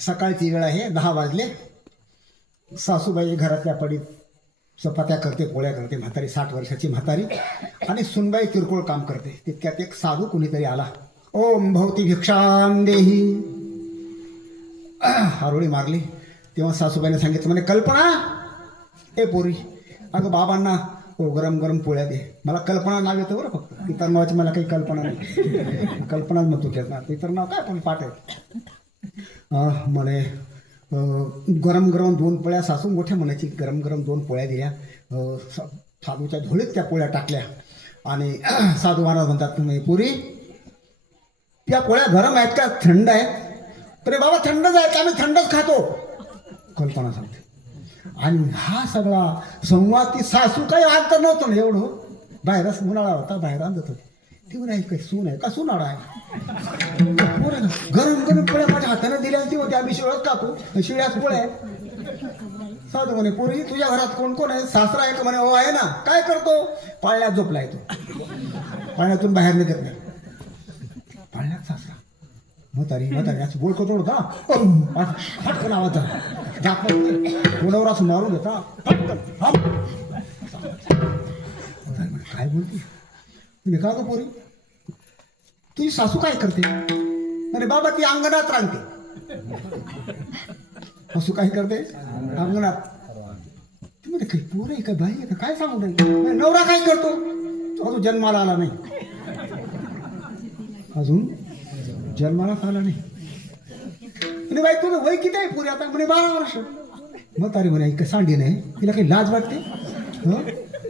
सकाळची वेळ आहे दहा वाजले. सासूबाई घरातल्या पडीत चपात्या करते पोळ्या करते म्हातारी साठ वर्षाची म्हातारी. आणि सुनबाई किरकोळ काम करते. तितक्यात एक साधू कुणीतरी आला. ओम भवती भिक्षाम देही. हारोळी मारली. तेव्हा सासूबाईने सांगितलं म्हणे कल्पना ए पोरी. अगं बाबांना हो गरम गरम पोळ्या दे. मला कल्पना नाव येतं बरं फक्त. इतर नावाची मला काही कल्पना नाही. कल्पनाच म्हणतो त्यात इतर नाव काय पण पाठ आहे. अं, म्हणे गरम गरम दोन पोळ्या सासू मोठ्या म्हणायची गरम गरम दोन पोळ्या दिल्या. साधूच्या झोळीत त्या पोळ्या टाकल्या. आणि साधू महाराज म्हणतात तुम्ही पुरी त्या पोळ्या गरम आहेत का? थंड आहेत. अरे बाबा थंडच आहेत आम्ही थंडच खातो. कल्पना सांगते. आणि हा सगळा संवाद ती सासू काही अंतर नव्हतं ना एवढं. बाहेरच उन्हाळा होता बाहेर आणत होती. ती नाही काही सून आहे? का सून आडा आहे? गरम गरम पोळ्या माझ्या हाताने दिल्या ती होती आम्ही शिळत खातो शिळ्याच पोळ्या साधू म्हणे पोरी तुझ्या घरात कोण कोण आहे? सासरा आहे का म्हणे हो आहे ना. काय करतो? पाळण्यात झोपला आहे तो. पाळण्यातून बाहेर निघत नाही. पाळण्यात सासरा. म्हातारी म्हातारी असं बोल कचोड होता फटकन आवाज कोणावर असं मारून होता फटकन काय बोलते? मी का पोरी? तुझी सासू काय करते? अरे बाबा ती अंगणात रांगते. सासू काय करते? अंगणात. ती म्हणते काही पोर आहे का बाई? आहे का काय सांगू नाही नवरा काय करतो? तो अजून जन्माला आला नाही. अजून जन्मालाच आला नाही. म्हणे बाई तुझं वय किती आहे पुरे आता? म्हणे बारा वर्ष. मग तारी म्हणे का सांडी नाही तिला काही लाज वाटते? हं?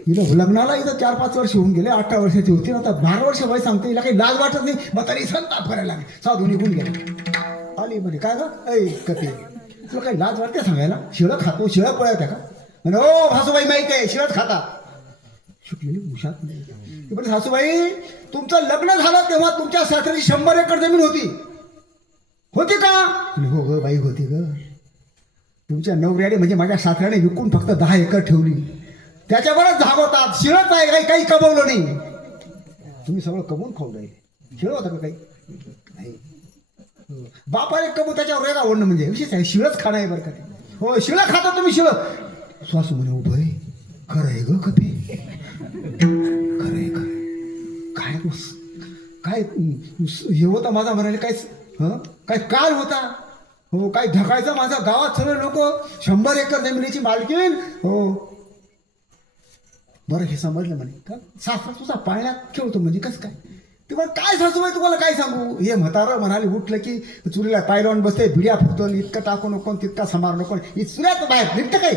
हिला लग्नाला इथं चार पाच वर्ष होऊन गेले अठरा वर्षाची होती. आता बारा वर्ष वय सांगते हिला काही लाज वाटत नाही. मग तारी संताप करायला लागली. साधू निघून गेले. आली म्हणे काय गं? ऐ कते तुला काही लाज वाटते सांगायला? शिळं खातो शिळं पळत आहे का? म्हणे हो, ओ भासूबाई माहिती आहे शिळच खाता. शिकलेली उशात नाही. म्हणे सासूबाई तुमचं लग्न झालं तेव्हा तुमच्या सासऱ्याची शंभर एकर जमीन होती. होती का? हो ग बाई होती ग. तुमच्या नवऱ्याने म्हणजे माझ्या सासऱ्याने विकून फक्त दहा एकर ठेवली. त्याच्यावरच धावतात. शिळत आहे काही काही कमवलं नाही. तुम्ही सगळं कमवून खाऊ राहिले. शिळ होतं का काही? नाही. हो. बापाने कमवू त्याच्यावर रेगा ओढणं म्हणजे विशेष आहे. शिळच खाणं आहे बरं का हो शिळं खाता तुम्ही शिळ. श्वास म्हणे उभं आहे खरं आहे ग कपी. खरं आहे खरं आहे. काय काय हे होता माझा म्हणाले काय हं? काय काल होता? हो काय ढकायचा माझा. गावात सगळे लोक शंभर एकर जमिनीची मालकीन हो. बरं हे समजलं म्हणे. का? सासरा तुझा पाळण्यात खेळतो म्हणजे कसं काय? ते मग काय सासूबाई तुम्हाला काय सांगू? हे म्हातारं म्हणाले उठलं की चुलीला पायरवून बसते भिड्या फुटतो इतकं टाकू नको तितका समार नको ही चुऱ्यात बाहेर निघतं काय?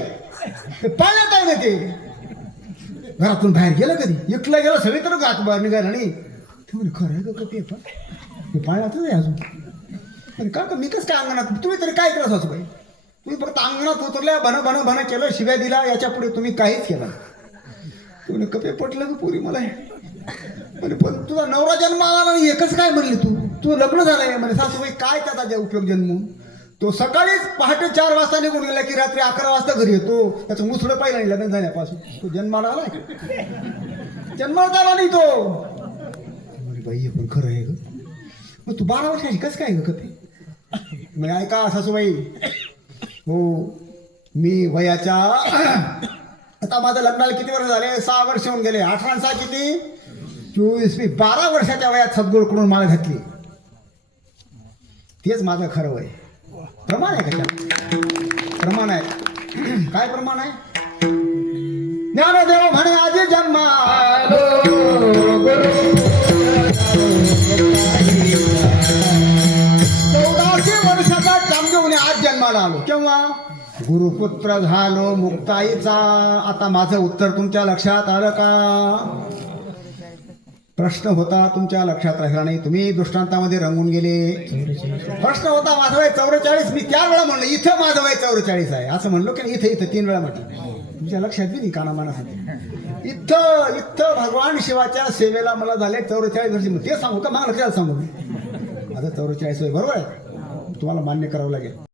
ते पाळण्यात आहे ना ते घरातून बाहेर गेलं कधी? एकलं गेलं सगळे तर घात बाहेर निघायला नाही ते म्हणे खरं आहे का ते पण ते पाळण्यातच आहे अजून. का का मी कसं काय अंगणात तुम्ही तरी काय केलं सासूबाई तुम्ही फक्त अंगणात उतरल्या भन भन भन केलं शिव्या दिला याच्यापुढे तुम्ही काहीच केलं नाही. कपे पटलं का पुरी मला? हे? म्हणे पण तुझा नवरा जन्म आला नाही एकच कसं काय म्हणले तू? तुझं लग्न झालंय म्हणे? सासूबाई काय त्याचा जे उपयोग जन्म? तो सकाळीच पहाटे चार वाजता निघून गेला की रात्री अकरा वाजता घरी येतो. त्याचं मुसळं पाहिलं नाही लग्न झाल्यापासून. तो जन्माला आलाय जन्माला आला नाही तो. म्हणे बाई पण खरं आहे ग. मग तू बारा वर्षाची कसं काय ग कपे? म्हणजे ऐका सासूबाई. हो मी वयाच्या आता माझं लग्नाला किती वर्ष झाले? सहा वर्ष होऊन गेले. अठरा सहा किती? चोवीस मी बारा वर्षाच्या वयात सद्गुरूकडून मला घातली. तेच माझं खरं वय. प्रमाण आहे कशा प्रमाण आहे. काय प्रमाण आहे? ज्ञानदेव गुरुपुत्र झालो मुक्ताईचा. आता माझं उत्तर तुमच्या लक्षात आलं का? प्रश्न होता तुमच्या लक्षात राहिला नाही. तुम्ही दृष्टांतामध्ये रंगून गेले. प्रश्न होता माझं वय चौवेचाळीस. मी त्या वेळा म्हणलं इथं माझं वय चौवेचाळीस आहे. असं म्हणलो की इथं इथं तीन वेळा म्हटलं. तुमच्या लक्षात बी नाही कानामानासाठी इथं इथं भगवान शिवाच्या सेवेला मला झाले चौवेचाळीस वर्ष. ते सांगू का? मला लक्षात सांगू माझं चौवेचाळीस वय बरोबर आहे. तुम्हाला मान्य करावं लागेल.